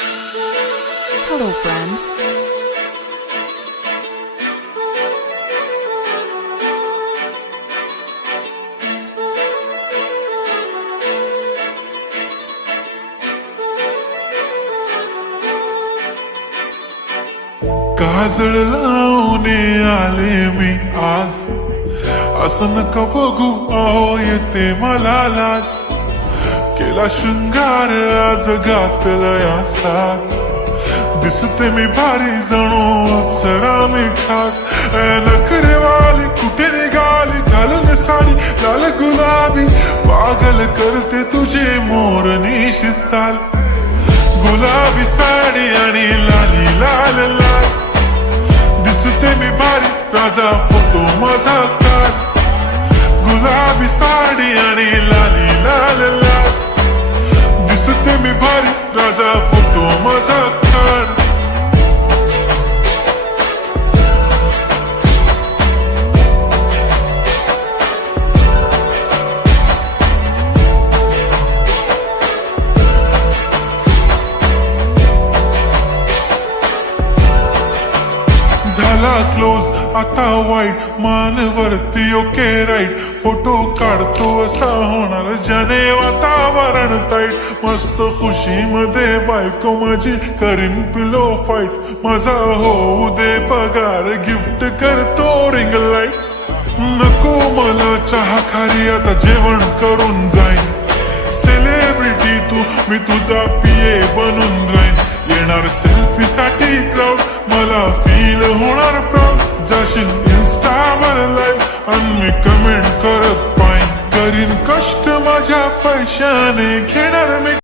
Hello, friend. काजळ लावणे आले मी आज, असं नका बघू अहो येते मला लाज. केला शृंगार आज घातला असाच, दिसते मी भारी जणू अप्सरा मी खास. नखरेवाली कुठे निघाली घालून साडी लाल गुलाबी, पागल करते तुझे मोरनीश चाल. गुलाबी साडी आणि लाली लाल लाल, दिसते मी भारी राजा फोटो माझा काढ. गुलाबी साडी आणि लाली लाल लाल, दिसते मी भारी राजा फोटो माझा काढ. झाला क्लोज आता वाईट, मानवरती ओके राईट. फोटो काढतो असा होणार ज्याने वातावरण ताईट. मस्त खुशी मध्ये बायको माझी करीन पिलो फाईट. माझा होऊ दे पगार गिफ्ट करतो रिंग लाईट. नको मला चहा खारी आता जेवण करून जाईन. सेलिब्रिटी तू मी तुझा पिये बनून राहीन. येणार सेल्फी साठी क्राऊड मला फील होणार प्राऊड. जाशील इन्स्टावर लाईव्ह आणि मी कमेंट करत पाईन. करीन कष्ट माझ्या पैशाने घेणार मी.